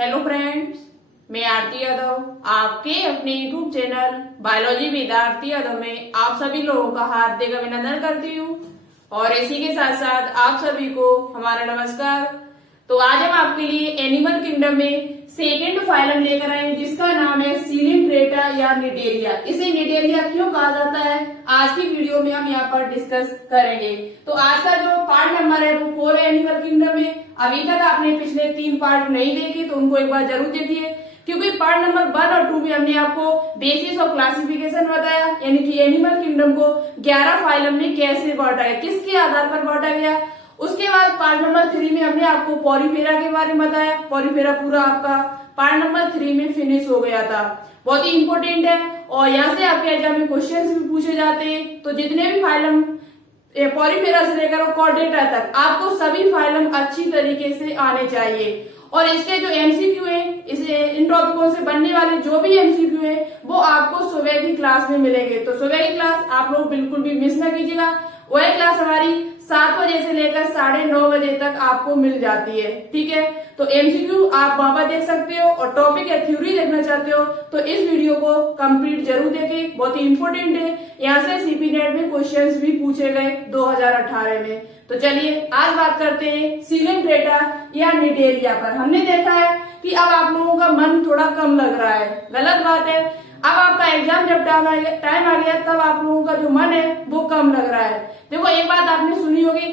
Hello friends, मैं आरती यादव आपके अपने YouTube channel biology with Aarti Yadav में आप सभी लोगों का हार्दिक अभिनंदन करती हूँ और इसी के साथ साथ आप सभी को हमारा नमस्कार। तो आज हम आपके लिए एनिमल किंगडम में सेकेंड फाइलम लेकर आए हैं जिसका नाम है सीलिंट्रेटा या निडेरिया। इसे निडेरिया क्यों कहा जाता है आज की वीडियो में हम यहाँ पर डिस्कस करेंगे। तो आज का जो पार्ट नंबर है वो 4 एनिमल किंगडम में। अभी तक आपने पिछले 3 पार्ट नहीं देखे तो उनको एक बार जरूर देखिए, क्योंकि पार्ट नंबर 1 और 2 में हमने आपको बेसिस ऑफ क्लासिफिकेशन बताया, यानी कि एनिमल किंगडम को 11 फाइलम में कैसे बांटा है, किसके आधार पर बांटा गया। उसके बाद पार्ट नंबर 3 में हमने आपको पॉरीफेरा के बारे में बताया। पॉरीफेरा पूरा आपका पार्ट नंबर 3 में फिनिश हो गया था, बहुत ही इंपॉर्टेंट है और यहाँ से आपके एग्जाम में क्वेश्चंस भी पूछे जाते हैं। तो जितने भी फाइलम पॉरीफेरा से लेकर कॉर्डेटा तक आपको सभी फाइलम अच्छी तरीके से आने चाहिए। और इसके जो एमसीक्यू है, इसे इन टॉपिकों से बनने वाले जो भी एमसीक्यू है वो आपको सुबह की क्लास में मिलेंगे। तो सुबह की क्लास आप लोग बिल्कुल भी मिस ना कीजिएगा। वह क्लास हमारी 7 बजे से लेकर 9:30 बजे तक आपको मिल जाती है, ठीक है। तो एमसीक्यू आप वहां पर देख सकते हो और टॉपिक या थ्योरी देखना चाहते हो तो इस वीडियो को कंप्लीट जरूर देखें, बहुत ही इंपॉर्टेंट है। यहाँ से सीपी नेट में क्वेश्चंस भी पूछे गए 2018 में। तो चलिए आज बात करते हैं सीलिंट्रेटा या निडेरिया पर। हमने देखा है कि अब आप लोगों का मन थोड़ा कम लग रहा है, गलत बात है। अब आपका एग्जाम जब टाइम आ गया तब आप लोगों का जो मन है वो कम लग रहा है। देखो एक बात आपने सुनी होगी,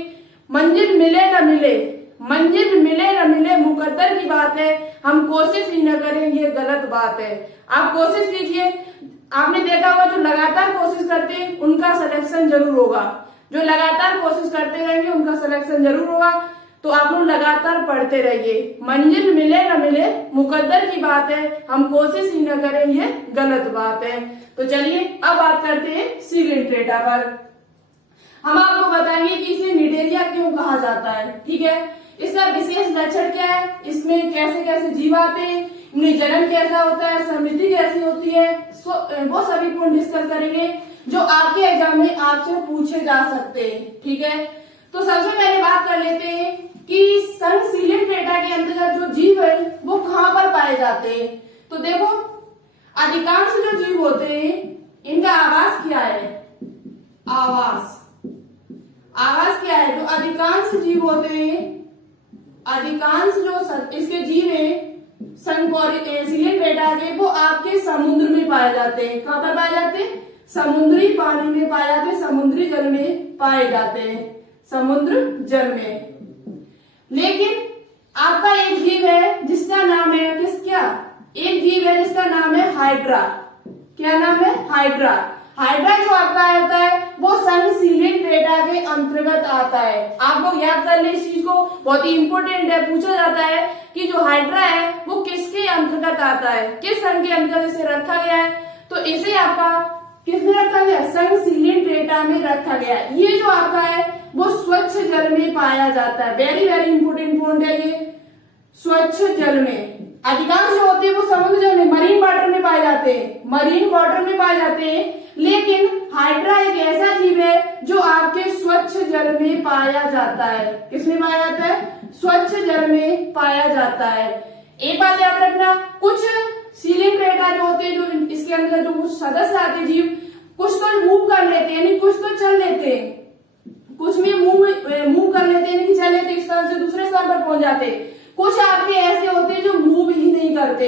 मंजिल मिले न मिले, मंजिल मिले न मिले मुकद्दर की बात है, हम कोशिश ही न करें ये गलत बात है। आप कोशिश कीजिए। आपने देखा होगा जो लगातार कोशिश करते हैं उनका सिलेक्शन जरूर होगा, जो लगातार कोशिश करते रहेंगे उनका सिलेक्शन जरूर होगा। तो आप लोग लगातार पढ़ते रहिए। मंजिल मिले न मिले मुकद्दर की बात है, हम कोशिश ही न करें ये गलत बात है। तो चलिए अब बात करते हैं सीलिंट्रेटा पर। हम आपको बताएंगे कि इसे निडेरिया क्यों कहा जाता है, ठीक है। इसका विशेष लक्षण क्या है, इसमें कैसे कैसे जीव आते हैं, इनमें जन्म कैसा होता है, समृद्धि कैसी होती है, वो सभी को डिस्कस करेंगे जो आपके एग्जाम में आपसे पूछे जा सकते हैं, ठीक है। तो सबसे पहले बात कर लेते हैं कि संघ सीलिंट्रेटा के अंतर्गत जो जीव है वो कहाँ पर पाए जाते हैं। तो देखो अधिकांश जो जीव होते हैं इनका आवास क्या है, आवास क्या है। तो अधिकांश जीव होते हैं, अधिकांश जो इसके जीव है संघ सीलिंट्रेटा के वो आपके समुद्र में पाए जाते हैं। कहाँ पर पाए जाते हैं, समुद्री पानी में पाए जाते हैं, समुद्री जल में पाए जाते हैं, समुद्र जल में। लेकिन आपका एक जीव है जिसका नाम है एक जीव है जिसका नाम है हाइड्रा। क्या नाम है, हाइड्रा। हाइड्रा जो आपका होता है वो संघ सीलिंट्रेटा के अंतर्गत आता है। आप लोग याद कर ले इस चीज को, बहुत ही इंपॉर्टेंट है। पूछा जाता है कि जो हाइड्रा है वो किसके अंतर्गत आता है, किस संघ के अंतर्गत इसे रखा गया है। तो इसे आपका किसमें रखा गया, संघ सीलिंट्रेटा में रखा गया। ये जो आपका है वो स्वच्छ जल में पाया जाता है। वेरी वेरी इंपोर्टेंट पॉइंट है ये, स्वच्छ जल में। अधिकांश जो होते हैं वो समुद्र जल में, मरीन वाटर में पाए जाते हैं, मरीन वाटर में पाए जाते हैं। लेकिन हाइड्रा एक ऐसा जीव है जो आपके स्वच्छ जल में पाया जाता है। किसमें पाया जाता है, स्वच्छ जल में पाया जाता है। एक बात याद रखना, कुछ सीलिंट्रेटा जो होते हैं, जो इसके अंदर जो कुछ सदस्य आते जीव, कुछ तो मूव कर लेते हैं, यानी कुछ तो चल लेते हैं, कुछ में मूव कर लेते हैं, चल लेते एक स्थान से दूसरे स्थान पर पहुंच जाते। कुछ आपके ऐसे होते हैं जो मूव ही नहीं करते।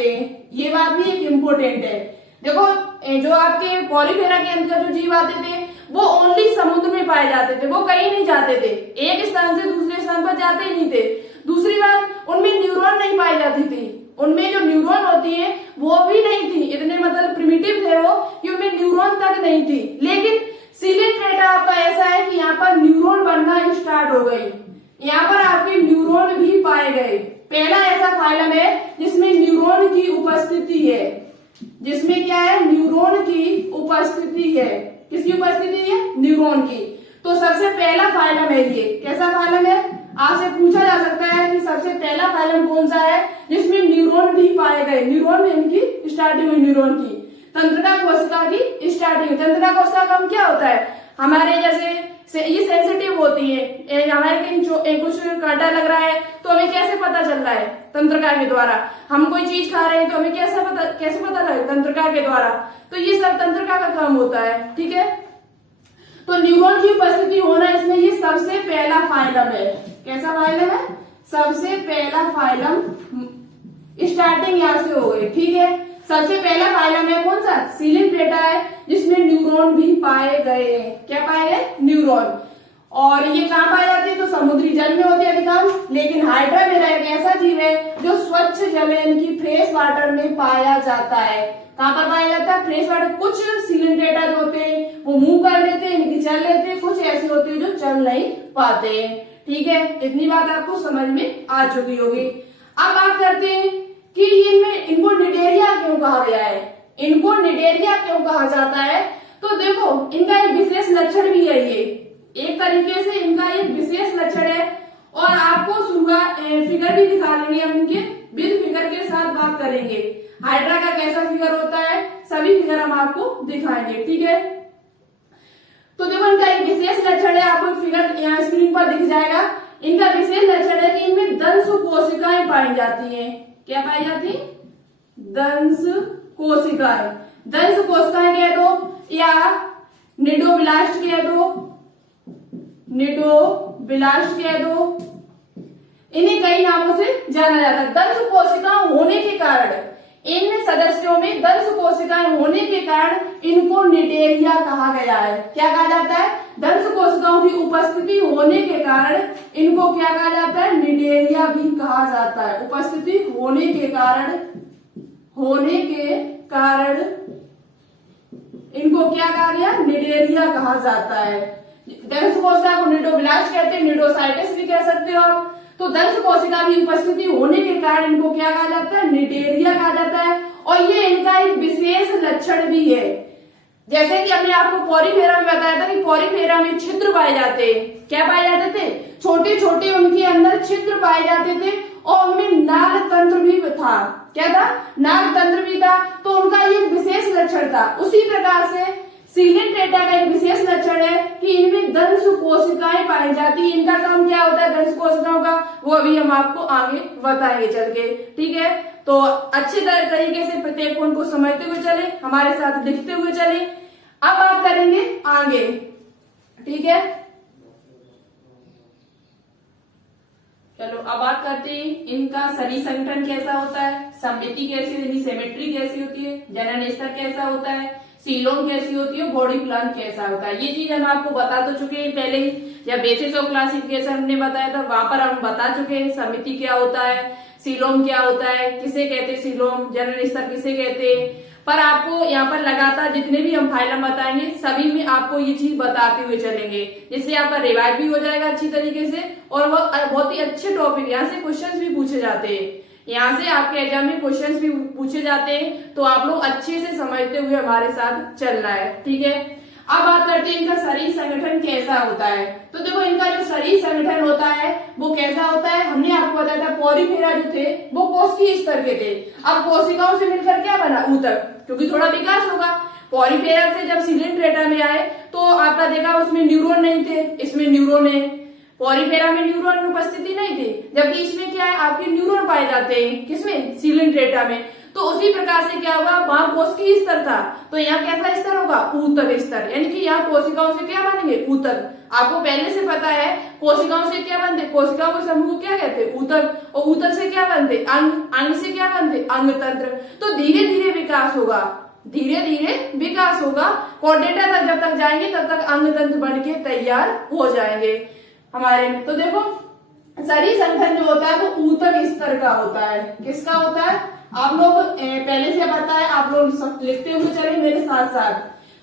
ये बात भी एक इम्पोर्टेंट है। देखो जो आपके पॉलीफेरा के अंदर जो जीव आते थे वो ओनली समुद्र में पाए जाते थे, वो कहीं नहीं जाते थे, एक स्थान से दूसरे स्थान पर जाते ही नहीं थे। दूसरी बात, उनमें न्यूरॉन नहीं पाई जाती थी, उनमें जो न्यूरॉन होती है वो भी नहीं थी, इतने मतलब प्रिमिटिव थे वो कि उनमें न्यूरॉन तक नहीं थी। लेकिन सीलिंट्रेटा आपका ऐसा है कि यहाँ पर न्यूरॉन बनना स्टार्ट हो गई, यहाँ पर आपके न्यूरॉन भी पाए गए। पहला ऐसा फाइलम है जिसमें न्यूरॉन की उपस्थिति है, जिसमें क्या है, न्यूरॉन की उपस्थिति है। किसकी उपस्थिति है, न्यूरॉन की। तो सबसे पहला फाइलम है ये। कैसा फाइलम है, आपसे पूछा जा सकता है कि सबसे पहला फाइलम कौन सा है जिसमें न्यूरॉन भी पाए गए। न्यूरॉन में इनकी स्टार्टिंग हुई, न्यूरॉन की। तंत्रिका कोशिका की स्टार्टिंग। तंत्रिका कोशिका का क्या होता है, हमारे जैसे ये सेंसिटिव होती है, हमारे कहीं कुछ कांटा लग रहा है तो हमें कैसे पता चल रहा है? तंत्रिका के द्वारा। हम कोई चीज खा रहे हैं तो हमें कैसे पता लगे? तंत्रिका के द्वारा। तो ये सब तंत्रिका का काम होता है, ठीक है। तो न्यूरॉन की उपस्थिति होना इसमें ये सबसे पहला फाइलम है। कैसा फाइलम है? सबसे पहला फाइलम। स्टार्टिंग यहां से हो गई, ठीक है। सबसे पहला फाइलम है कौन सा? सिलिंड्रेटा है, जिसमें न्यूरॉन भी पाए गए हैं। क्या पाए गए? न्यूरॉन। और ये कहाँ पाए जाते हैं? तो समुद्री जल में होते हैं अधिकांश, लेकिन हाइड्रा मेरा एक ऐसा जीव है जो स्वच्छ जल यानी कि फ्रेश वाटर में पाया जाता है। कहाँ पर पाया जाता है? Fresh water. कुछ सिलिंड्रेटा जो होते हैं वो मूव कर लेते हैं, यानी कि चल लेते हैं, कुछ ऐसे होते हैं जो चल नहीं पाते हैं, ठीक है। इतनी बात आपको समझ में आ चुकी होगी। अब बात करते हैं कि इनको निडेरिया क्यों कहा गया है? इनको निडेरिया क्यों कहा जाता है? तो देखो, इनका एक विशेष लक्षण भी है। ये एक तरीके से इनका एक विशेष लक्षण है, और आपको फिगर भी दिखा देंगे हम, इनके विद फिगर के साथ बात करेंगे। हाइड्रा का कैसा फिगर होता है, सभी फिगर हम आपको दिखाएंगे, ठीक है। तो देखो, इनका एक विशेष लक्षण है, आपको फिगर यहाँ स्क्रीन पर दिख जाएगा। इनका विशेष लक्षण है कि इनमें दंश कोशिकाएं पाई जाती हैं। क्या पाई जाती? दंश कोशिकाएं। दंश कोशिकाएं कह दो या निडोब्लास्ट कह दो, निडोब्लास्ट कह दो, इन्हें कई नामों से जाना जाता है। दंश कोशिकाएं होने के कारण, इन सदस्यों में दंश कोशिकाएं होने के कारण इनको निडेरिया कहा गया है। क्या कहा जाता है? दंश कोशिकाओं की उपस्थिति होने के कारण इनको क्या कहा जाता है? निडेरिया भी कहा जाता है। उपस्थिति होने के कारण इनको क्या कहा गया? निडेरिया कहा जाता है। दंश कोशिका को निडोब्लास्ट कहते हैं, निडोसाइटिस भी कह सकते हो आप। तो दंश कोशिका की उपस्थिति होने के कारण इनको क्या कहा जाता है? निडेरिया कहा जाता है। और ये इनका एक विशेष लक्षण भी है। जैसे कि हमने आपको पॉरीफेरा में बताया था कि पॉरीफेरा में छिद्र पाए जाते। क्या पाए जाते थे? छोटे छोटे उनके अंदर छिद्र पाए जाते थे, और उनमें नाल तंत्र भी था। क्या था? नाल तंत्र भी था। तो उनका ये विशेष लक्षण था। उसी प्रकार से सिलिंड्रेटा का एक विशेष लक्षण है कि इनमें दंश कोशिकाएं पाई जाती है। इनका काम क्या होता है दंश कोशिकाओं का, वो अभी हम आपको आगे बताएंगे चल के, ठीक है। तो अच्छे तरीके से प्रत्येक पॉइंट को समझते हुए चले, हमारे साथ लिखते हुए चले। अब बात करेंगे आगे, ठीक है। चलो अब बात करते हैं इनका शरीर संगठन कैसा होता है, समिति कैसी होती है, सिमेट्री कैसी होती है, जनन स्तर कैसा होता है, सीलोम कैसी होती है, बॉडी प्लान कैसा होता है। ये चीज हम आपको बता तो चुके हैं पहले ही, जब बेसिस ऑफ क्लासिफिकेशन हमने बताया था वहां पर हम बता चुके हैं समिति क्या होता है, सीलोम क्या होता है, किसे कहते हैं सीलोम, जनन स्तर किसे कहते हैं। पर आपको यहाँ पर लगातार जितने भी हम फाइलम बताएंगे सभी में आपको ये चीज बताते हुए चलेंगे, जिससे आपका रिवाइज भी हो जाएगा अच्छी तरीके से, और वो बहुत ही अच्छे टॉपिक, यहाँ से क्वेश्चंस भी पूछे जाते हैं, यहाँ से आपके एग्जाम में क्वेश्चंस भी पूछे जाते हैं। तो आप लोग अच्छे से समझते हुए हमारे साथ चलना है, ठीक है। अब बात करते हैं इनका शरीर संगठन कैसा होता है। तो देखो इनका जो शरीर संगठन होता है वो कैसा होता है, हमने आपको बताया था पॉरीफेरा जो थे वो कोशिकीय स्तर के थे। अब कोशिकाओं से मिलकर क्या बना, ऊतक, क्योंकि थोड़ा विकास होगा। पॉरीफेरा से जब सिलिंड्रेटा में आए तो आपका देखा उसमें न्यूरॉन नहीं थे, इसमें न्यूरॉन है। पॉरीफेरा में न्यूरॉन उपस्थिति नहीं थी, जबकि इसमें क्या है आपके न्यूरॉन पाए जाते हैं, किसमें, सिलिंड्रेटा में। तो उसी प्रकार से क्या होगा, वहां कोशिकीय स्तर था, तो यहाँ कैसा स्तर होगा, ऊतक स्तर, यानी कि यहाँ कोशिकाओं से क्या बनेंगे, ऊतक। आपको पहले से पता है कोशिकाओं से क्या बनते, कोशिकाओं के समूह को क्या कहते हैं, ऊतक, और ऊतक से क्या बनते, अंग, अंग से क्या बनते, अंग तंत्र। तो धीरे धीरे विकास होगा, धीरे धीरे विकास होगा, कोर्डेटा तक जब तक जाएंगे तब तक अंग तंत्र बन के तैयार हो जाएंगे हमारे में। तो देखो शरीर संगठन जो होता है वो ऊतक स्तर का होता है। किसका होता है, आप लोग पहले से पता है, आप लोग लिखते हुए चले मेरे साथ साथ।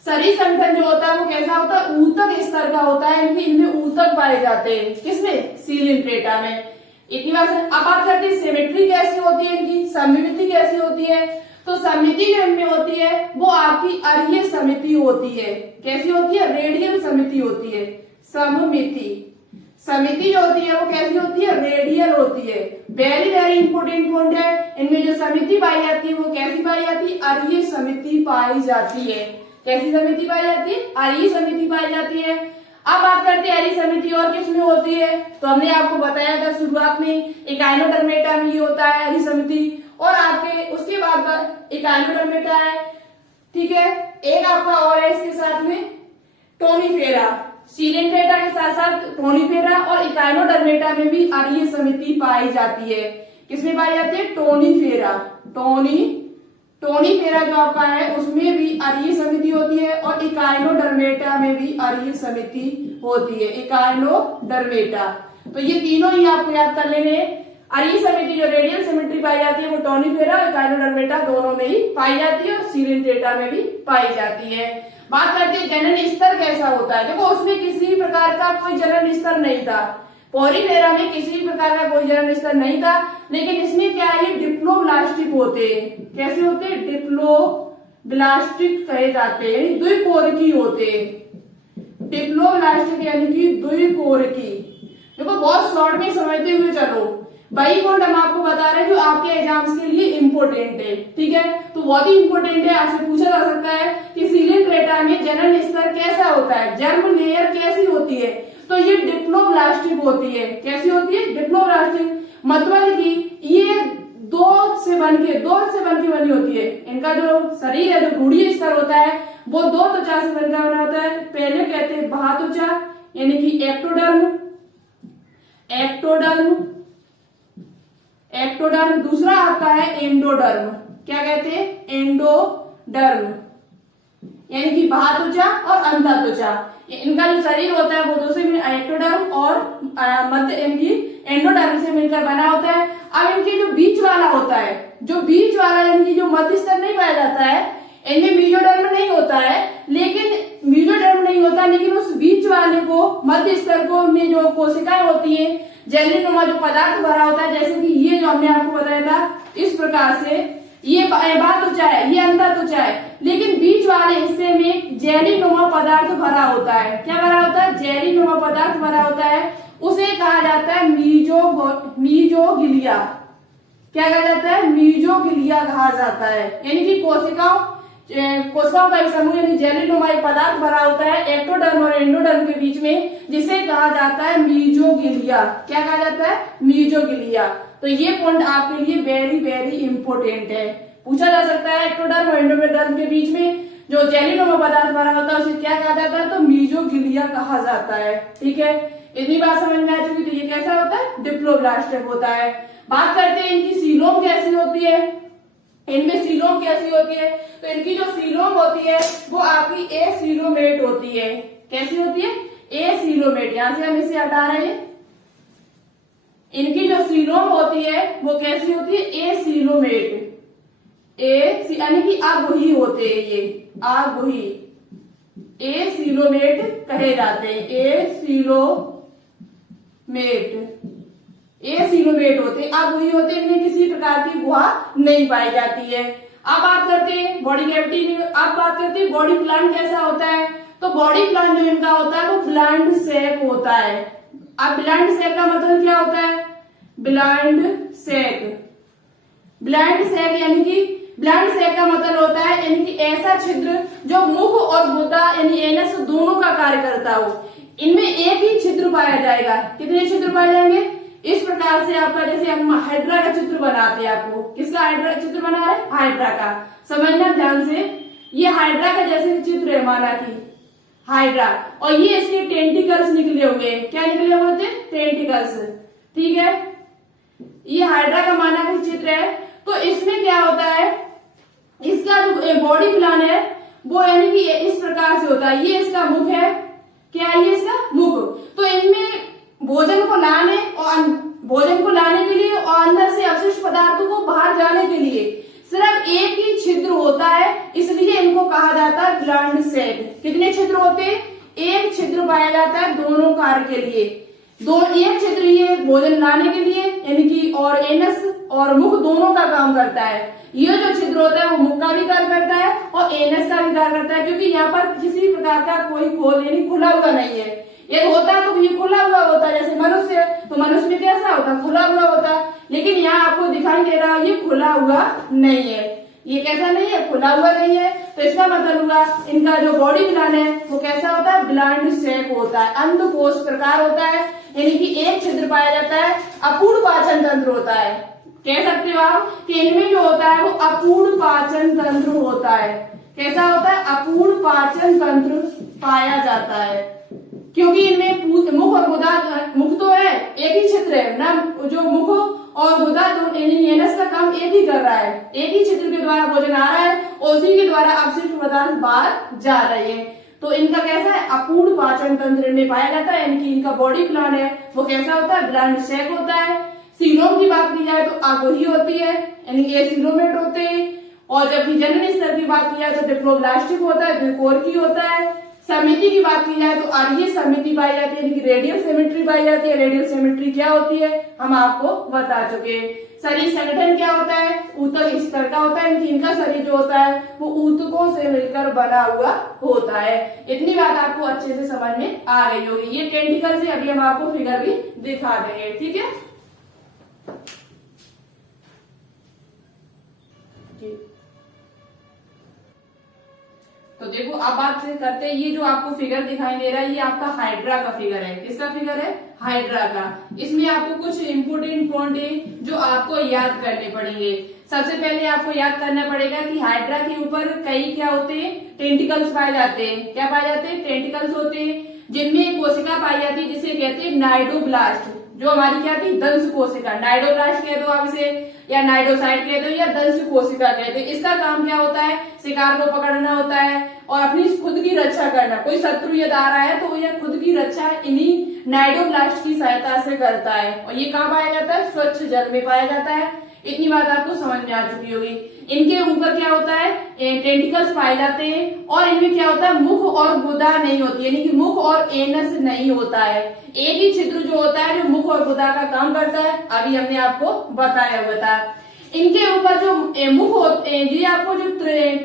शरीर संगठन जो होता है वो कैसा होता है, ऊतक स्तर का होता है, यानी इनमें ऊतक पाए जाते हैं, किसमें, सिलिंड्रेटा में। इतनी बात। अब बात करते हैं सिमेट्री कैसी होती है इनकी, सममिति कैसी होती है। तो समिति जो इनमें होती है वो आपकी अरीय समिति होती है। कैसी होती है, रेडियल समिति होती है। सममिति, समिति जो होती है वो कैसी होती है, रेडियल होती है। वेरी वेरी इंपोर्टेंट पॉइंट है, इनमें जो समिति पाई जाती है वो कैसी पाई जाती है, अरीय समिति पाई जाती है। कैसी समिति पाई जाती है, अरीय समिति पाई जाती है। अब बात करते हैं हरी समिति और किसमें होती है। तो हमने आपको बताया था शुरुआत में इकाइनोडर्मेटा में ये होता है हरी समिति, और आपके उसके बाद इकाइनोडर्मेटा है, ठीक है। एक आपका और है इसके साथ में टोनीफेरा, सीलेंट्रेटा के साथ साथ टोनीफेरा, और इकाइनोडर्मेटा में भी अरीय समिति पाई जाती है। किसमें पाई जाती है? टोनीफेरा। टोनीफेरा जो आपका है उसमें भी अरीय समिति होती है, और इकाइनोडर्मेटा में भी अरीय समिति होती है, इकाइनोडर्मेटा। तो ये तीनों ही आपको याद कर लेने। अरीय समिति जो रेडियल सिमेट्री पाई जाती है वो टोनीफेरा और इकाइनोडर्मेटा दोनों में ही पाई जाती है, और सीलेंट्रेटा में भी पाई जाती है। बात करते हैं जनन स्तर कैसा होता है। देखो उसमें किसी प्रकार का कोई जनन स्तर नहीं था, पोरीफेरा में किसी प्रकार का कोई जनन स्तर नहीं था, लेकिन इसमें क्या है, ये डिप्लोब्लास्टिक होते हैं। कैसे होते हैं? डिप्लोब्लास्टिक कहे जाते हैं, द्विकोरकी होते हैं। डिप्लोब्लास्टिक यानी कि द्विकोरकी। देखो बहुत शॉर्ट में समझते हुए चलो, वही पॉइंट हम आपको बता रहे हैं जो आपके एग्जाम्स के लिए इम्पोर्टेंट है, ठीक है। तो बहुत ही इम्पोर्टेंट है, आपसे पूछा जा सकता है कि सीलेंट्रेटा में जनन स्तर कैसा होता है, जर्म लेयर कैसी होती है। तो ये डिप्लोब्लास्टिक होती है। कैसी होती है? डिप्लोब्लास्टिक। मतलब कि ये दो से बनके बनी होती है। इनका जो शरीर है, जो भ्रूणीय स्तर होता है, वो दो त्वचा से बनकर बना होता है। पहले कहते हैं बाह्यत्वचा यानी कि एक्टोडर्म, दूसरा आपका है एंडोडर्म। क्या कहते हैं? एंडोडर्म यानी कि बाह्यत्वचा और अंतःत्वचा। इनका जो शरीर होता है वो दो से एक्टोडर्म और मध्य यानी कि एंडोडर्म से मिलकर बना होता है। अब इनके जो बीच वाला होता है, यानी कि जो मध्य स्तर नहीं पाया जाता है, इनमें मीजोडर्म नहीं होता है, लेकिन उस बीच वाले को, मध्य स्तर को में जो कोशिकाएं होती है, जेलीनुमा जो पदार्थ भरा होता है, जैसे कि ये जो हमने आपको बताया था, इस प्रकार से ये बाह्यत्वचा है, ये अंतःत्वचा है, लेकिन बीच वाले हिस्से में जेलीनुमा पदार्थ भरा होता है। क्या भरा होता है? जेलीनुमा पदार्थ भरा होता है। उसे कहा जाता है मीजोगिलिया। क्या कहा जाता है? मीजोगिलिया कहा जाता है। यानी कि कोशिकाओं का एक समूह यानी जेलीनुमा एक पदार्थ भरा होता है एक्टोडर्म और एंडोडर्म के बीच में, जिसे कहा जाता है मीजोगिलिया। क्या कहा जाता है? मीजोगिलिया। तो ये पॉइंट आपके लिए वेरी वेरी इंपॉर्टेंट है, पूछा जा सकता है। एक्टोडर्म और एंडोडर्म के बीच में जो जेलीनुमा पदार्थ भरा होता है उसे क्या कहा जाता है? तो मीजोगिलिया कहा जाता है, ठीक है। इतनी बात समझ में आ चुकी। तो ये कैसा होता है? डिप्लोब्लास्टिक होता है। बात करते हैं इनकी सीलोम कैसी होती है। इनमें सीलोम कैसी होती है? तो इनकी जो सीलोम होती है वो आपकी एसीलोमेट होती है। कैसी होती है? एसीलोमेट। यहां से हम इसे हटा रहे हैं। इनकी जो सीलोम होती है वो कैसी होती है? एसीलोमेट। यानी कि अगुही होते हैं, ये अगुही एसीलोमेट कहे जाते हैं। एसीलोमेट होते, अगुही होते, इनमें किसी प्रकार की गुहा नहीं पाई जाती है। अब बात करते हैं बॉडी कैविटी में। अब बात करते हैं बॉडी प्लान कैसा होता है। तो बॉडी प्लान जो इनका होता है वो ब्लाइंड सैक होता है। अब ब्लाइंड सैक का मतलब क्या होता है? ब्लाइंड सैक का मतलब होता है यानी कि ऐसा छिद्र जो मुख और गुदा यानी एनस दोनों का कार्य करता हो। इनमें एक ही छिद्र पाया जाएगा। कितने छिद्र पाए जाएंगे? इस प्रकार से आपका, जैसे हम हाइड्रा का चित्र बनाते हैं, आपको किसका हाइड्रा चित्र बना रहे हैं? हाइड्रा का। समझना ध्यान से, ये हाइड्रा का जैसे चित्र है हमारा की हाइड्रा, और ये इसके टेंटिकल्स निकले हुए हैं। क्या निकले हुए थे? टेंटिकल्स, ठीक है। ये हाइड्रा का माना का चित्र है। तो इसमें क्या होता है, इसका जो बॉडी प्लान है वो यानी कि इस प्रकार से होता है। ये इसका मुख है। क्या है? ये इसका मुख। तो इनमें भोजन को लाने के लिए और अंदर से अवशिष्ट पदार्थों को बाहर जाने के लिए सिर्फ एक ही छिद्र होता है, इसलिए इनको कहा जाता है ब्लाइंड सैक। कितने छिद्र होते हैं? एक छिद्र पाया जाता है दोनों कार्य के लिए। एक छिद्र ये भोजन लाने के लिए यानी कि और एनस और मुख दोनों का काम करता है। ये जो छिद्र होता है वो मुख का भी कार्य करता है और एनस का भी कार्य करता है, क्योंकि यहाँ पर किसी प्रकार का कोई खोल यानी खुला हुआ नहीं है। ये होता तो ये खुला हुआ होता, जैसे मनुष्य, तो मनुष्य में कैसा होता? खुला हुआ होता। लेकिन यहाँ आपको दिखाई दे रहा है ये खुला हुआ नहीं है। ये कैसा नहीं है? खुला हुआ नहीं है। तो इसका मतलब हुआ इनका जो बॉडी प्लान है वो कैसा होता है, ब्लंट शेप होता है, अंधकोश प्रकार होता है, यानी कि एक छिद्र पाया जाता है, अपूर्ण पाचन तंत्र होता है। कह सकते हो आप कि इनमें जो होता है वो अपूर्ण पाचन तंत्र होता है। कैसा होता है, अपूर्ण पाचन तंत्र पाया जाता है, क्योंकि इनमें मुख और गुदा, मुख तो है एक ही छिद्र है ना, जो मुख और गुदा एनस का काम एक ही कर रहा है, एक ही छिद्र के द्वारा भोजन आ रहा है और उसी के द्वारा अपशिष्ट पदार्थ बाहर जा रहे हैं। तो इनका कैसा है, अपूर्ण पाचन तंत्र में पाया जाता है, यानी कि इनका बॉडी प्लान है वो कैसा होता है, ब्लंट शेप होता है। सीलोम की बात की जाए तो आगोही होती है, यानी कि ये सीलोमेट होते हैं, और जबकि जनन स्तर की बात की जाए तो डिप्लोब्लास्टिक होता है, द्विकोरकी होता है। समिति की बात की जाए तो आर्य समिति पाई जाती है, यानी कि रेडियल सिमेट्री पाई जाती है। रेडियल सिमेट्री क्या होती है हम आपको बता चुके। शरीर संगठन क्या होता है, ऊतक स्तर का होता है, इनका शरीर जो होता है वो ऊतकों से मिलकर बना हुआ होता है। इतनी बात आपको अच्छे से समझ में आ गई होगी। ये टेंटिकल से अभी हम आपको फिगर भी दिखा देंगे, ठीक है। तो देखो अब बात से करते हैं, ये जो आपको फिगर दिखाई दे रहा है ये आपका हाइड्रा का फिगर है। किसका फिगर है, हाइड्रा का। इसमें आपको कुछ इंपोर्टेंट पॉइंट है जो आपको याद करने पड़ेंगे। सबसे पहले आपको याद करना पड़ेगा कि हाइड्रा के ऊपर कई क्या होते हैं, टेंटिकल्स पाए जाते हैं। क्या पाए जाते हैं, टेंटिकल्स होते हैं, जिनमें एक कोशिका पाई जाती है जिसे कहते हैं नाइडोब्लास्ट, जो हमारी क्या थी, दंश कोशिका। नाइडोब्लास्ट कह दो आप इसे, या नाइडोसाइट कह दो, या दंश कोशिका कहते हैं। इसका काम क्या होता है, शिकार को पकड़ना होता है और अपनी खुद की रक्षा करना। कोई शत्रु यदि आ रहा है तो यह खुद की रक्षा इन्हीं नाइडोब्लास्ट की सहायता से करता है। और ये कहाँ पाया जाता है, स्वच्छ जल में पाया जाता है। इतनी बात आपको समझ में आ चुकी होगी। इनके ऊपर क्या होता है, टेंटिकल्स पाए जाते हैं, और इनमें क्या होता है, मुख और गुदा नहीं होती, यानी कि मुख और एनस नहीं होता है। एक ही छिद्र जो होता है जो मुख और गुदा का काम करता है, अभी हमने आपको बताया हुआ था। इनके ऊपर जो मुख होते हैं, ये आपको जो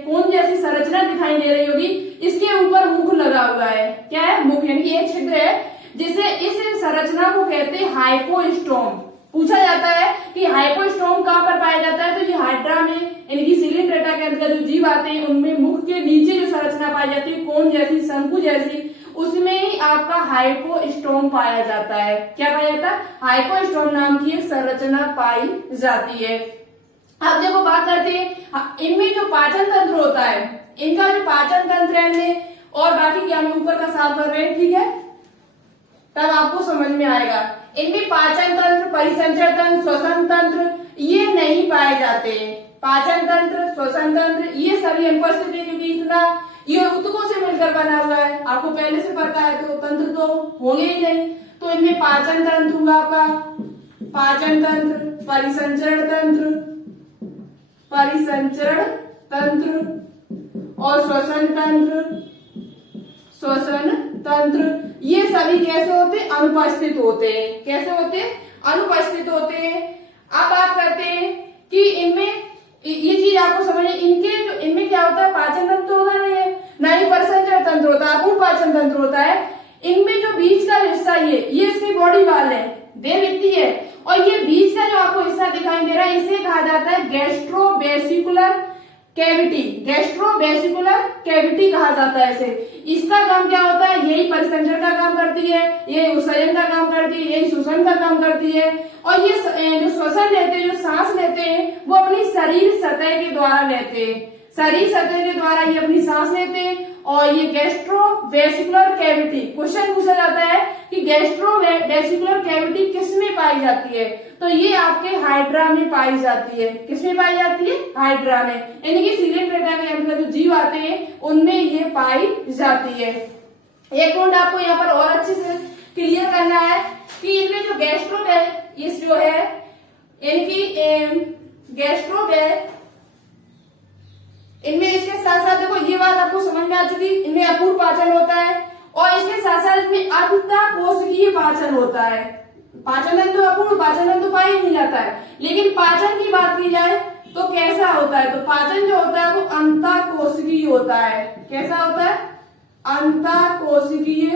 कोन जैसी संरचना दिखाई दे रही होगी, इसके ऊपर मुख लगा हुआ है। क्या है, मुख, यानी कि एक छिद्र है, जिसे इस संरचना को कहते हैं हाइपोस्टोम। पूछा जाता है कि हाइपोस्टोम कहाँ पर पाया जाता है, तो ये हाइड्रा में, इनकी सिलिंड्रेटा के अंतर्गत जो जीव आते हैं उनमें मुख के नीचे जो संरचना पाई जाती है, कोन जैसी, शंकु जैसी, उसमें ही आपका हाइपोस्टोम पाया जाता है। क्या पाया जाता है, हाइपोस्टोम नाम की एक संरचना पाई जाती है। अब देखो बात करते हैं इनमें जो पाचन तंत्र होता है, इनका जो पाचन तंत्र है, और बाकी क्या हम ऊपर का साफ कर रहे हैं, ठीक है, तब आपको समझ में आएगा। इनमें पाचन तंत्र, परिसंचरण तंत्र, श्वसन तंत्र ये नहीं पाए जाते। पाचन तंत्र, श्वसन तंत्र ये सभी अनुपस्थित है, क्योंकि इतना ये ऊतकों से मिलकर बना हुआ है। आपको पहले से पता है, तो तंत्र तो होंगे ही नहीं। तो इनमें पाचन तंत्र होगा आपका, पाचन तंत्र, परिसंचरण तंत्र, परिसंचरण तंत्र और श्वसन तंत्र, श्वसन तंत्र ये सभी कैसे होते हैं, अनुपस्थित होते हैं। कैसे होते हैं, अनुपस्थित होते हैं। अब बात करते हैं कि इनमें ये चीज आपको समझिए, इनमें क्या होता है, पाचन तंत्र होता नहीं है, ना ही परिसंचरण तंत्र होता है, अपूर्ण पाचन तंत्र होता है। इनमें जो बीच का हिस्सा ये इसकी बॉडी वाल है, देह भित्ति है, और ये बीच का जो आपको हिस्सा दिखाई दे रहा है इसे कहा जाता है गैस्ट्रोवेसिकुलर कैविटी। गैस्ट्रोवेसिकुलर कैविटी कहा जाता है इसे। इसका काम क्या होता है, यही परिसंचरण का काम करती है, यही उत्सर्जन का काम करती है, यही शोषण का काम करती है। और ये जो श्वसन लेते हैं, जो सांस लेते हैं, वो अपनी शरीर सतह के द्वारा लेते हैं। शरीर सतह के द्वारा ये अपनी सांस लेते हैं। और ये गैस्ट्रोवेसिकुलर कैविटी, क्वेश्चन पूछा जाता है कि गैस्ट्रोवेसिकुलर कैविटी किसमें पाई जाती है, तो ये आपके हाइड्रा में पाई जाती है। किसमें पाई जाती है, हाइड्रा में, यानी कि सिलिंड्रेटा के अंदर जो जीव आते हैं उनमें ये पाई जाती है। एक पॉइंट आपको यहाँ पर और अच्छे से क्लियर करना है कि इनमें जो गैस्ट्रोवेसिस जो है, यानी कि इनमें इसके साथ साथ देखो ये बात आपको समझ में आ चुकी, इनमें अपूर्ण पाचन होता है, और इसके साथ साथ इसमें अंतःकोशिकीय पाचन होता है। पाचन तंत्र तो अपूर्ण, पाचन तंत्र तो पाया ही नहीं जाता है, लेकिन पाचन की बात की जाए तो कैसा होता है, तो पाचन जो होता है वो अंतःकोशिकीय होता है। कैसा होता है, अंतःकोशिकीय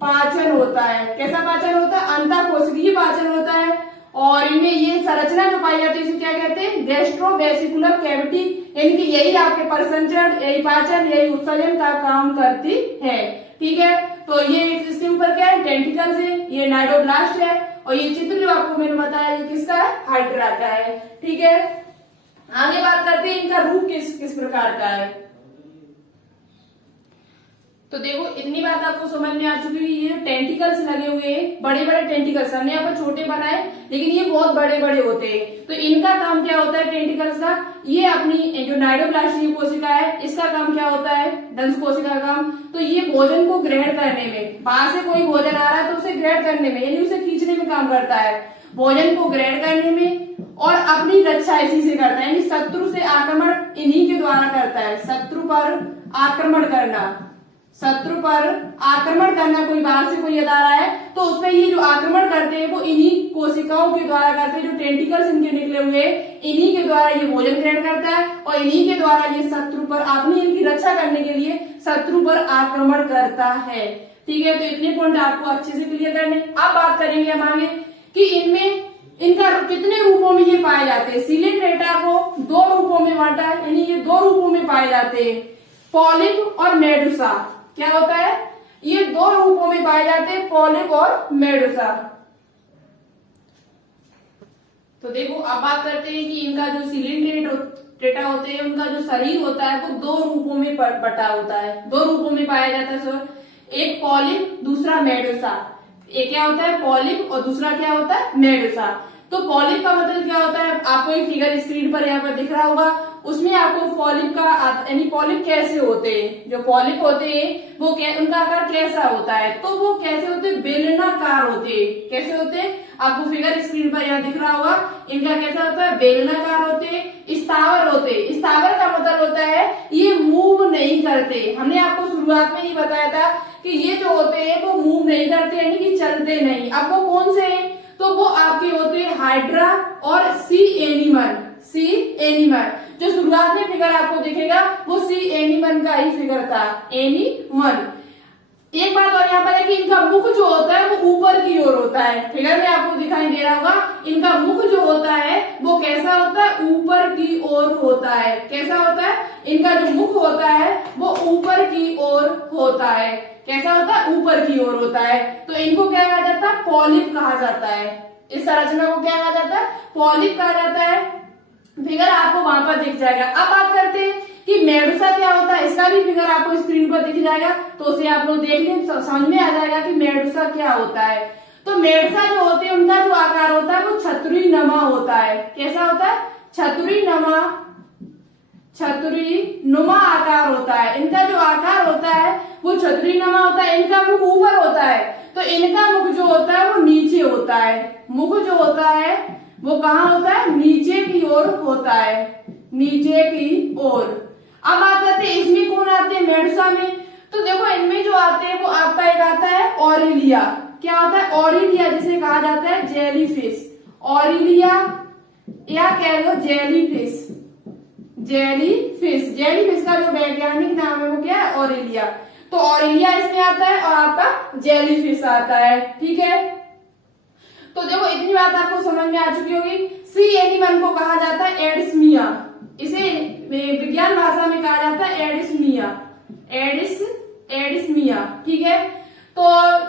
पाचन होता है। कैसा पाचन होता है, अंतःकोशिकीय पाचन होता है। और इनमें ये संरचना जो पाई जाती है इसे क्या कहते हैं, गैस्ट्रोवेसिकुलर कैविटी, यानी कि यही आपके परिसंचरण, यही पाचन, यही उत्सर्जन का काम करती है। ठीक है, तो ये इसके ऊपर क्या है, टेंटिकल्स है, ये नाइडोब्लास्ट है, और ये चित्र जो आपको मैंने बताया ये किसका है, हाइड्रा का है। ठीक है, आगे बात करते हैं इनका रूप किस प्रकार का है। तो देखो इतनी बात आपको समझ में आ चुकी है, ये टेंटिकल्स लगे हुए हैं, बड़े बड़े टेंटिकल्स, हमने यहाँ पर छोटे बनाए लेकिन ये बहुत बड़े बड़े होते हैं। तो इनका काम क्या होता है टेंटिकल्स का, ये अपनी जो नाइडोब्लास्ट कोशिका है इसका काम क्या होता है, दंश कोशिका का काम, तो ये भोजन को ग्रहण करने में, बाहर से कोई भोजन आ रहा है तो उसे ग्रहण करने में, यानी उसे खींचने में काम करता है, भोजन को ग्रहण करने में, और अपनी रक्षा इसी से करता है, यानी शत्रु से आक्रमण इन्हीं के द्वारा करता है। शत्रु पर आक्रमण करना, शत्रु पर आक्रमण करना, कोई बाहर से कोई आ रहा है तो उसमें ये जो आक्रमण करते हैं वो इन्हीं कोशिकाओं के द्वारा करते हैं, जो टेंटिकल्स इनके निकले हुए इन्हीं के द्वारा ये भोजन ग्रहण करता है, और इन्हीं के द्वारा ये शत्रु पर अपनी इनकी रक्षा करने के लिए शत्रु पर आक्रमण करता है। ठीक है, तो इतने पॉइंट आपको अच्छे से क्लियर करने। अब बात करेंगे हम आगे कि इनमें इनका कितने रूपों में ये पाए जाते हैं। सिलिंड्रेटा को दो रूपों में बांटा है, यानी ये दो रूपों में पाए जाते हैं, पॉलिप और मेडुसा। क्या होता है, ये दो रूपों में पाए जाते हैं, पॉलिप और मेडुसा। तो देखो अब बात करते हैं कि इनका जो सिलिंड्रेटा होते हैं उनका जो शरीर होता है वो दो रूपों में बटा होता है, दो रूपों में पाया जाता है सर, एक पॉलिप दूसरा मेडुसा। एक क्या होता है पॉलिप और दूसरा क्या होता है मेडुसा। तो पॉलिप का मतलब क्या होता है, आपको एक फिगर स्क्रीन पर यहाँ पर दिख रहा होगा, उसमें आपको पॉलिप का यानी पॉलिप कैसे होते हैं, जो पॉलिप होते हैं वो उनका आकार कैसा होता है, तो वो कैसे होते हैं, बेलनाकार होते हैं। कैसे होते हैं, आपको फिगर स्क्रीन पर यहाँ दिख रहा होगा, इनका कैसा होता है, बेलनाकार होते हैं, स्थावर होते हैं। स्थावर का मतलब होता है ये मूव नहीं करते। हमने आपको शुरुआत में ही बताया था कि ये जो होते हैं वो मूव नहीं करते, यानी कि चलते नहीं। अब वो कौन से हैं, तो वो आपके होते हैं हाइड्रा और सी एनिमल। सी एनिमल जो शुरुआत में फिगर आपको दिखेगा वो सी एनिमल का ही फिगर था, एनिमल। एक बात और यहाँ पर है कि इनका मुख जो होता है वो ऊपर की ओर होता है, फिगर में आपको दिखाई दे रहा होगा। इनका मुख जो होता है वो कैसा होता है, ऊपर की ओर होता है। कैसा होता है, इनका जो मुख होता है वो ऊपर की ओर होता है। कैसा होता है, ऊपर की ओर होता है। तो इनको क्या कहा जाता है, पॉलिप कहा जाता है। इस संरचना को क्या कहा जाता है, पॉलिप कहा जाता है। फिगर आपको वहां पर दिख जाएगा। अब बात करते हैं कि मेडुसा क्या होता है, इसका भी फिगर आपको स्क्रीन पर दिख जाएगा, तो उसे आप लोग देख लें, समझ में आ जाएगा कि मेडुसा क्या होता है। तो मेडुसा जो होते हैं उनका जो आकार होता है वो छतरी नमा होता है। कैसा होता है, छतरी नुमा आकार होता है। इनका जो आकार होता है वो छतरी नमा होता है। इनका मुख ऊपर होता है, तो इनका मुख जो होता है वो नीचे होता है। मुख जो होता है वो कहाँ होता है, नीचे की ओर होता है, नीचे की ओर। अब बात करते हैं इसमें कौन आते हैं, मेडुसा में। तो देखो इनमें जो आते हैं वो आपका एक आता है ऑरिलिया। क्या होता है, ऑरिलिया जिसे कहा जाता है जेलीफिश। ऑरिलिया या कह लो जेलीफिश। जेलीफिश का जो वैज्ञानिक नाम है वो क्या है, ऑरिलिया। तो ऑरिलिया इसमें आता है और आपका जेलीफिश आता है। ठीक है, तो देखो इतनी बात आपको समझ में आ चुकी होगी। सी एनिमल को कहा जाता है एडिस्मिया। इसे विज्ञान भाषा में कहा जाता है एडिस्मिया। ठीक है, तो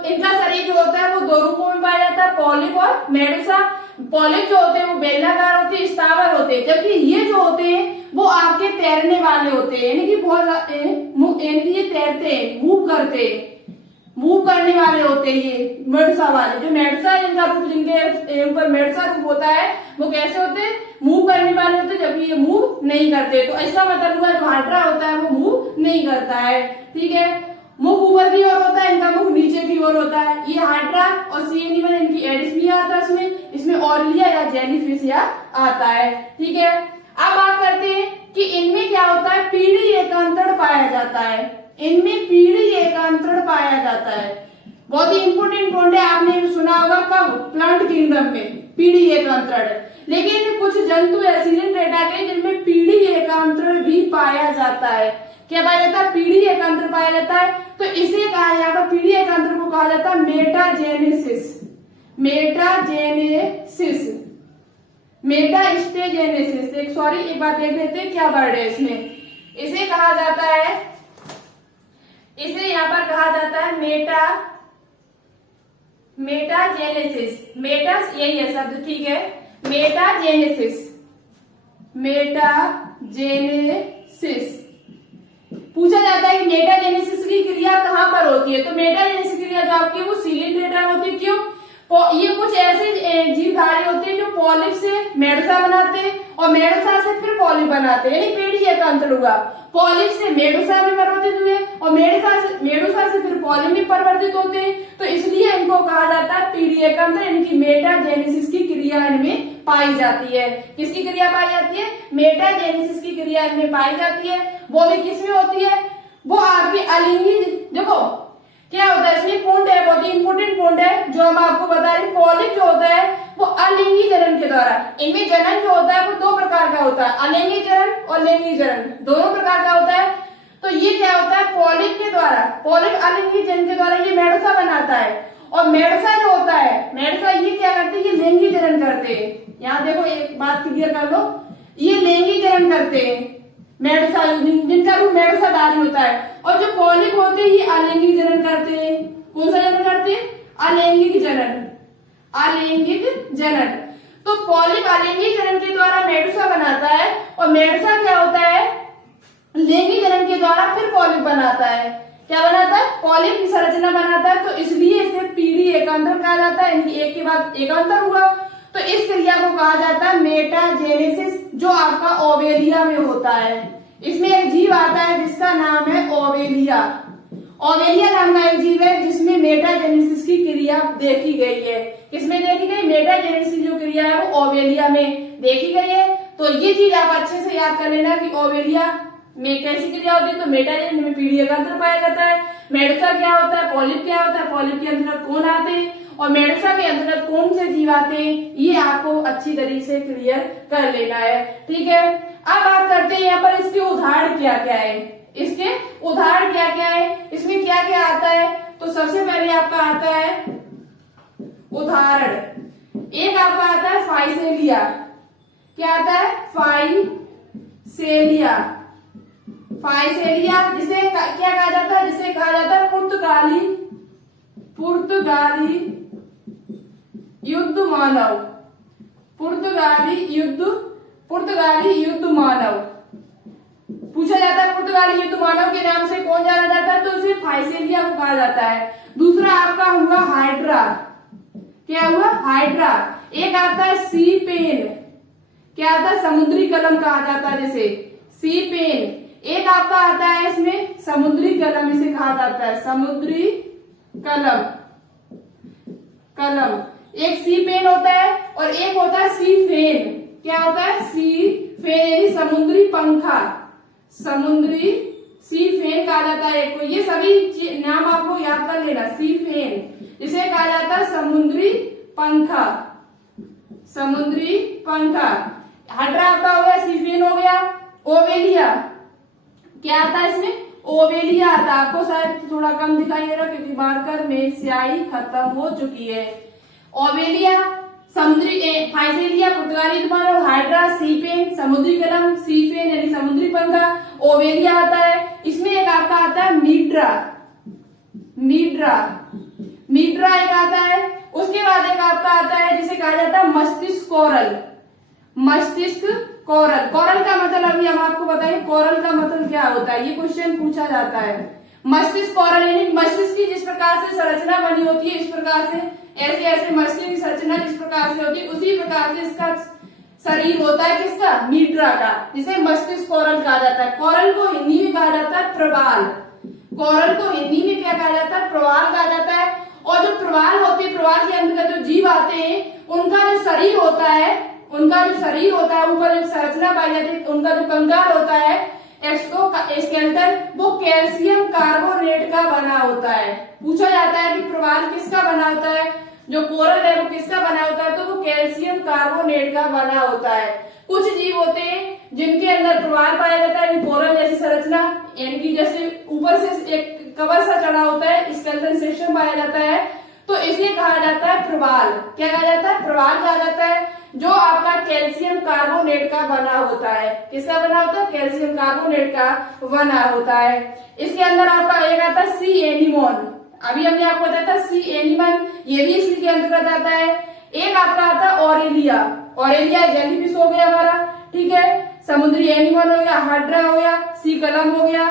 इनका शरीर जो होता है वो दो रूपों में पाया जाता है, पॉलिप और मेडुसा। पॉलिप जो होते हैं वो बेलनाकार होते हैं, स्थावर होते हैं, जबकि ये जो होते हैं वो आपके तैरने वाले होते हैं, यानी कि बहुत ये तैरते हैं, मूव करने वाले होते हैं ये मेडुसा वाले। जो मेडुसा इनका रूप, जिनके ऊपर मेडुसा रूप होता है वो कैसे होते हैं, मूव करने वाले होते हैं, जबकि ये मूव नहीं करते। तो इसका मतलब हुआ जो हाइड्रा होता है वो मूव नहीं करता है। ठीक है, मुख ऊपर की ओर होता है, इनका मुख नीचे की ओर होता है। ये हाइड्रा और सी एनिमल इनकी एडिस्मिया आता है, इसमें ऑरिलिया या जेलीफिश या आता है। ठीक है, अब बात करते हैं कि इनमें क्या होता है, पीढ़ी एकांतरण पाया जाता है। इनमें पीढ़ी एकांतरण पाया जाता है। बहुत ही इंपोर्टेंट पॉइंट है, आपने सुना होगा कब, प्लांट किंगडम में पीढ़ी एकांतरण। लेकिन कुछ जंतु ऐसे सिलिंड्रेटा के जिनमें पीढ़ी एकांतरण भी पाया जाता है। क्या पाया जाता है, पीढ़ी एकांतर पाया जाता है। तो इसे कहा जाता है, पीढ़ी एकांतर को कहा जाता है मेटाजेनेसिस। मेटाजेनेसिस, मेटास्टेजेनेसिस। एक बात देख लेते हैं क्या वर्ड है इसमें। इसे कहा जाता है, इसे यहां पर कहा जाता है मेटाजेनेसिस। मेटा यही है शब्द, ठीक है, मेटाजेनेसिस, मेटाजेनेसिस। पूछा जाता है कि मेटाजेनेसिस की क्रिया कहां पर होती है, तो मेटाजेनेसिस की क्रिया जो आपकी वो सिलिंड्रेटा होती है। क्यों? ये कुछ ऐसे जीवधारी होते हैं जो पॉलिप से मेडुसा बनाते हैं और मेडुसा से फिर पॉलिप बनाते हैं, यानी पेड़ी एकांतर हुआ। पॉलिप से मेडुसा में परिवर्तित हुए और मेडुसा से फिर पॉलिप में परिवर्तित होते हैं, तो इसलिए इनको कहा जाता है पीढ़ी एकांतर, यानी कि मेटाजेनेसिस की क्रिया इनमें पाई जाती है। किसकी क्रिया पाई जाती है? मेटाजेनेसिस की क्रिया इनमें पाई जाती है। वो भी किसमें होती है? वो आपकी अलिंगी, देखो क्या होता है इसमें पुंड है, बहुत ही इंपोर्टेंट पुंड है जो हम आपको बता रहे हैं। पॉलिप जो होता है वो अलिंगी जनन के द्वारा, इनमें जनन जो होता है वो दो प्रकार का होता है, अलिंगी जनन और लिंगी जनन, दोनों प्रकार का होता है। तो ये क्या होता है? पॉलिप के द्वारा, पॉलिप अलिंगी जनन के द्वारा ये मेडुसा बनाता है, और मेडुसा जो होता है, मेडुसा ये क्या करते हैं? ये लिंगी जनन करते हैं। यहाँ देखो एक बात क्लियर कर लो, ये लिंगी जनन करते हैं मेडुसा, जिनका रूप मेडुसाधारी होता है, और जो पॉलिप होते हैं ये अलैंगिक जनन करते हैं। कौन सा जनन करते हैं? अलैंगिक जनन, अलैंगिक जनन। तो पॉलिप अलैंगिक जनन के द्वारा मेडुसा बनाता है, और मेडुसा क्या होता है? लैंगिक जनन के द्वारा फिर पॉलिप बनाता है। क्या बनाता है? पॉलिप की संरचना बनाता है। तो इसलिए इसे पीढ़ी एकांतर कहा जाता है, इनकी एक के बाद एकांतर हुआ। तो इस क्रिया को कहा जाता है मेटाजेनेसिस, जो आपका ओवेलिया में होता है। इसमें एक जीव आता है जिसका नाम है ओवेलिया। ओवेलिया नाम का एक जीव है जिसमें मेटाजेनेसिस की क्रिया देखी गई है। किसमें देखी गई? मेटाजेनेसिस जो क्रिया है वो ओवेलिया में देखी गई है। तो ये चीज आप अच्छे से याद कर लेना कि ओवेलिया में कैसी क्रिया होती है। तो मेटाजेनेसिस में पीढ़ी एकांतर पाया जाता है। मेडुसा क्या होता है? पॉलिप क्या होता है? पॉलिप के अंतर्गत कौन आते हैं और मेडुसा के अंतर्गत कौन से जीव आते हैं, ये आपको अच्छी तरीके से क्लियर कर लेना है, ठीक है। अब बात करते हैं यहाँ पर इसके उदाहरण क्या क्या है। इसके उदाहरण क्या क्या है, इसमें क्या क्या आता है। तो सबसे पहले आपका आता है उदाहरण, एक आपका आता है फाइसेलिया। क्या आता है? फाइसेलिया। फाइसेलिया जिसे क्या कहा जाता है? जिसे कहा जाता है पुर्तगाली युद्ध मानव, पुर्तगाली युद्ध मानव पूछा जाता है। पुर्तगाली युद्ध मानव के नाम से कौन जाना जाता है? तो उसे फाइसेलिया को कहा जाता है। दूसरा आपका हुआ हाइड्रा। क्या हुआ? हाइड्रा। एक आता है सी पेन। क्या आता है? समुद्री कलम कहा जाता है जिसे, सी पेन। एक आपका आता है इसमें समुद्री कलम, इसे कहा जाता है समुद्री कलम। एक सी पेन होता है और एक होता है सी फेन। क्या होता है? सी फेन यानी समुद्री पंखा, समुद्री सी फेन कहा जाता है एक को। ये सभी नाम आपको याद कर लेना। सी फेन इसे कहा जाता है समुद्री पंखा, समुद्री पंखा। हाइड्रा आपका हो गया, सी फेन हो गया। ओवेलिया क्या आता है इसमें? ओवेलिया आता है। आपको शायद थोड़ा कम दिखाई दे रहा क्योंकि मार्कर में स्याही खत्म हो चुकी है। ओवेलिया, समुद्री फाइसेलिया, पुर्तगाली मानव, हाइड्रा, सी पेन, समुद्री कलम, सी फेन यानी समुद्री पंखा, ओवेलिया आता है। इसमें एक आपका आता है मीड्रा, मीड्रा एक आता है। उसके बाद एक आपका आता है जिसे कहा जाता है मस्तिष्क कोरल, मस्तिष्क कोरल। कोरल का मतलब अभी हम आपको बताएंगे कोरल का मतलब क्या होता है, ये क्वेश्चन पूछा जाता है। मस्तिष्क कोरल यानी मस्तिष्क की जिस प्रकार से संरचना बनी होती है, इस प्रकार से ऐसे ऐसे मछली की संरचना जिस प्रकार से होती है उसी प्रकार से इसका शरीर होता है। किसका? मीड्रा का, जिसे मस्तिष्क कोरल कहा जाता है। कोरल को हिंदी में कहा जाता है प्रवाल। कोरल को हिंदी में क्या कहा जाता है? प्रवाल कहा जाता है। और जो प्रवाल होते हैं, प्रवाल के अंतर्गत जो जीव आते हैं, उनका जो शरीर होता है, ऊपर जो संरचना पाई जाती है, उनका जो कंकाल होता है, एक्सोस्केलेटन, वो कैल्शियम कार्बोनेट का बना होता है। पूछा जाता है कि प्रवाल किसका बना होता है, जो कोरल है वो किसका बना होता है, तो वो कैल्शियम कार्बोनेट का बना होता है। कुछ जीव होते हैं जिनके अंदर प्रवाल पाया जाता है, कोरल जैसी संरचना, यानी कि जैसे ऊपर से एक कवर सा चढ़ा होता है, स्केलेटन सिस्टम पाया जाता है। तो इसे कहा जाता है प्रवाल। क्या कहा जाता है? प्रवाल कहा जाता है, जो आपका कैल्शियम कार्बोनेट का बना होता है। किसका बना होता है? कैल्शियम कार्बोनेट का बना होता है। इसके अंदर आपका एक आता है सी एनिमोन, अभी हमने आपको बताया था सी एनिमन, ये भी इसी के अंतर्गत आता है। एक आपका आता है ऑरेलिया, ऑरेलिया जेलीफिश हो गया हमारा, ठीक है। समुद्री एनिमल हो गया, हाइड्रा हो गया, सी कलम हो गया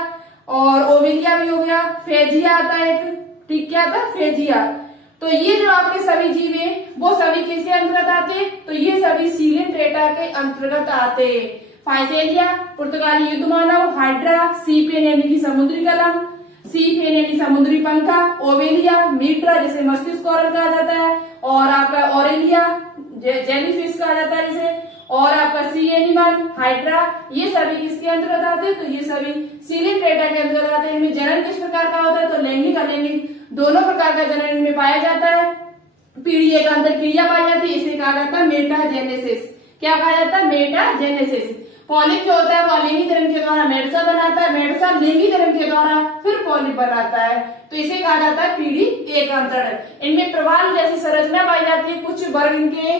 और ओवेलिया भी हो गया। फेजिया आता है एक, ठीक, क्या आता है? फेजिया। तो ये जो आपके सभी जीव है वो सभी किसके अंतर्गत आते हैं? तो ये सभी सीलेंट्रेटा के अंतर्गत आते हैं। फाइसेलिया पुर्तगाली युद्ध मानव, हाइड्रा सी पेन यानी कि समुद्री कलम, सी पेन यानी समुद्री पंखा, ओवेलिया मीट्रा जिसे मस्तिष्क कोरल कहा जाता है, और आपका ऑरेलिया जेलीफिश कहा जाता है जिसे, और आपका सी एनिमल, हाइड्रा, ये सभी किसके अंतर्गत आते हैं? तो ये सभी सीलेंट्रेटा के अंतर्गत आते हैं। इनमें जनन किस प्रकार का होता है? तो लैंगिक अलैंगिक दोनों प्रकार का जनन इनमें पाया जाता है। पीढ़ी एक अंतर क्रिया पाई जाती है, इसे कहा जाता है मेटाजेनेसिस। क्या कहा जाता है? मेटाजेनेसिस। पॉलिप जो होता है वो अलिंगी जनन के द्वारा मेडसा बनाता है, मेडसा लिंगी जनन के द्वारा फिर पॉलिप बनाता है, तो इसे कहा जाता है पीढ़ी एक अंतर। इनमें प्रवाल जैसी संरचना पाई जाती है कुछ वर्ग इनके,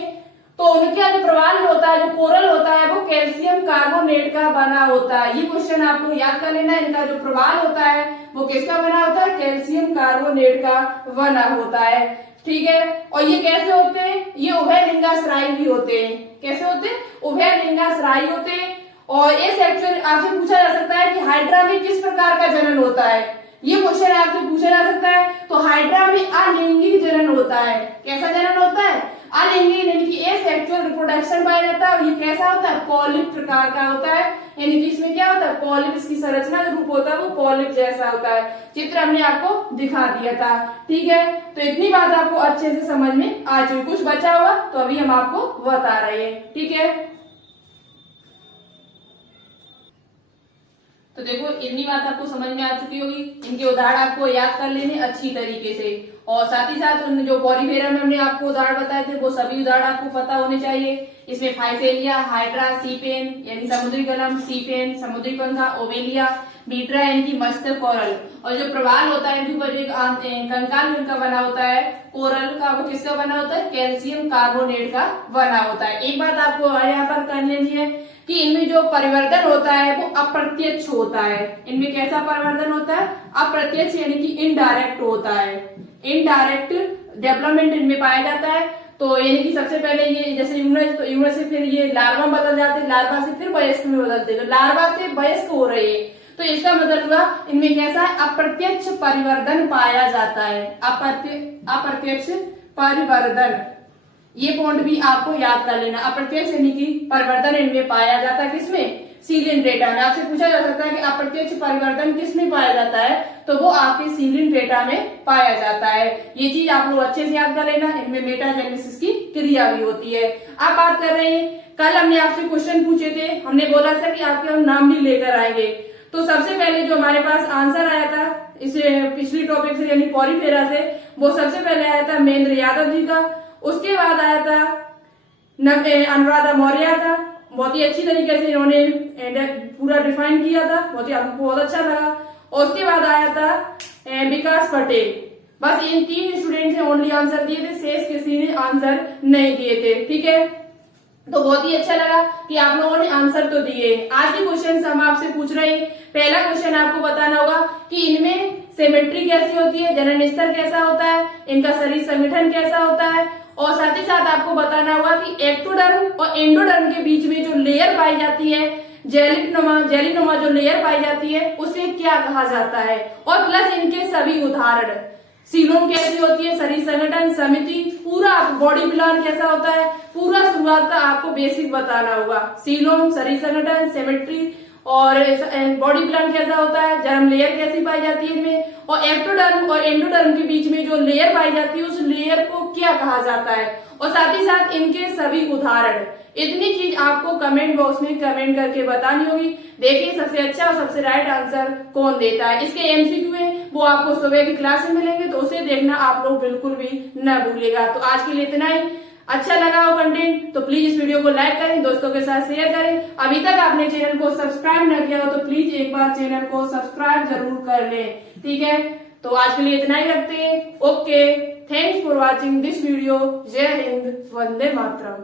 तो उनका जो प्रवाल होता है, जो कोरल होता है, वो कैल्शियम कार्बोनेट का बना होता है। ये क्वेश्चन आपको याद कर लेना, इनका जो प्रवाल होता है वो किसका बना होता है? कैल्शियम कार्बोनेट का बना होता है, ठीक है। और ये कैसे होते हैं? ये उभयलिंगाश्रायी भी होते हैं। कैसे होते हैं? उभयलिंगाश्रायी होते हैं। और ये सेक्शन आपसे पूछा जा सकता है कि हाइड्रा में किस प्रकार का जनन होता है, ये क्वेश्चन आपसे पूछा जा सकता है। तो हाइड्रा में अलिंगिक जनन होता है। कैसा जनन होता है? अलिंगिक, यानी कि एसेक्सुअल रिप्रोडक्शन पाया जाता है। और ये कैसा होता है? पॉलिप प्रकार का होता है, यानी कि इसमें क्या होता है? पॉलिप, इसकी संरचना जो रूप होता है वो पॉलिप जैसा होता है। चित्र हमने आपको दिखा दिया था, ठीक है। तो इतनी बात आपको अच्छे से समझ में आ चुकी। कुछ बचा हुआ तो अभी हम आपको बता रहे हैं, ठीक है। तो देखो इतनी बात आपको समझ में आ चुकी होगी। इनके उदाहरण आपको याद कर लेने अच्छी तरीके से, और साथ ही साथ उन जो पॉलीफेरा में हमने आपको उदाहरण बताए थे वो सभी उदाहरण आपको पता होने चाहिए। इसमें फाइसेलिया, हाइड्रा, सीपेन यानी समुद्री कलम, सीपेन समुद्री पंखा, ओवेलिया, बीट्रा यानी कि मस्तक कोरल, और जो प्रवाल होता है इनके ऊपर एक कंकाल इनका बना होता है कोरल का, वो किसका बना होता है? कैल्शियम कार्बोनेट का बना होता है। एक बात आपको यहाँ पर कर लेनी है कि इनमें जो परिवर्तन होता है वो अप्रत्यक्ष होता है। इनमें कैसा परिवर्तन होता है? अप्रत्यक्ष, यानी कि इनडायरेक्ट होता है। इनडायरेक्ट डेवलपमेंट इनमें पाया जाता है। तो यानी कि सबसे पहले ये जैसे यूनिट, तो यूनिट से फिर ये लार्वा बदल जाते हैं, लार्वा से फिर वयस्क में बदलते हैं, तो लार्वा से वयस्क हो रहे हैं। तो इसका मतलब हुआ इनमें कैसा है? अप्रत्यक्ष परिवर्तन पाया जाता है। अप्रत्यक्ष परिवर्तन, ये पॉइंट भी आपको याद कर लेना। अप्रत्यक्ष यानी कि परिवर्तन इनमें पाया जाता है, किसमें? सीलेंट्रेटा में। आपसे पूछा जा सकता है कि अप्रत्यक्ष परिवर्तन किसमें पाया जाता है, तो वो आपके सीलेंट्रेटा में पाया जाता है। ये चीज आप लोग अच्छे से याद कर लेना। इनमें मेटाजेनेसिस की क्रिया भी होती है। अब बात कर रहे हैं, कल हमने आपसे क्वेश्चन पूछे थे, हमने बोला था कि आपके हम नाम भी लेकर आएंगे। तो सबसे पहले जो हमारे पास आंसर आया था इस पिछली टॉपिक से यानी पॉलीफेरा से, वो सबसे पहले आया था महेंद्र यादव जी का। उसके बाद आया था अनुराधा मौर्य का, बहुत ही अच्छी तरीके से इन्होंने पूरा डिफाइन किया था, बहुत अच्छा लगा। और उसके बाद आया था विकास पटेल। बस इन 3 स्टूडेंट ने ओनली आंसर दिए थे, शेष किसी ने आंसर नहीं दिए थे, ठीक है। तो बहुत ही अच्छा लगा कि आप लोगों ने आंसर तो दिए। आज के क्वेश्चन हम आपसे पूछ रहे हैं। पहला क्वेश्चन आपको बताना होगा कि इनमें सिमेट्री कैसी होती है, जनन स्तर कैसा होता है, इनका शरीर संगठन कैसा होता है, और साथ ही साथ आपको बताना होगा कि एक्टोडर्म और एंडोडर्म के बीच में जो लेयर पाई जाती है, जेलीनुमा जो लेयर पाई जाती है, उसे क्या कहा जाता है, और प्लस इनके सभी उदाहरण। सीलोम कैसी होती है, शरीर संगठन, समिति, पूरा बॉडी प्लान कैसा होता है, पूरा शुरुआत का आपको बेसिक बताना होगा। सीलोम, शरीर संगठन, सिमेट्री और बॉडी प्लान कैसा होता है, जर्म लेयर कैसी पाई जाती है इनमें, और एक्टोडर्म और एंडोडर्म के बीच में जो लेयर पाई जाती है उस लेयर को क्या कहा जाता है, और साथ ही साथ इनके सभी उदाहरण। इतनी चीज आपको कमेंट बॉक्स में कमेंट करके बतानी होगी। देखिए सबसे अच्छा और सबसे राइट आंसर कौन देता है। इसके एमसीक्यू है वो आपको सुबह की क्लास में मिलेंगे, तो उसे देखना आप लोग बिल्कुल भी न भूलिएगा। तो आज के लिए इतना ही। अच्छा लगा हो कंटेंट तो प्लीज इस वीडियो को लाइक करें, दोस्तों के साथ शेयर करें। अभी तक आपने चैनल को सब्सक्राइब न किया हो तो प्लीज एक बार चैनल को सब्सक्राइब जरूर कर लें, ठीक है। तो आज के लिए इतना ही रखते हैं। Okay. Thanks for watching this video. जय हिंद, वंदे मातरम।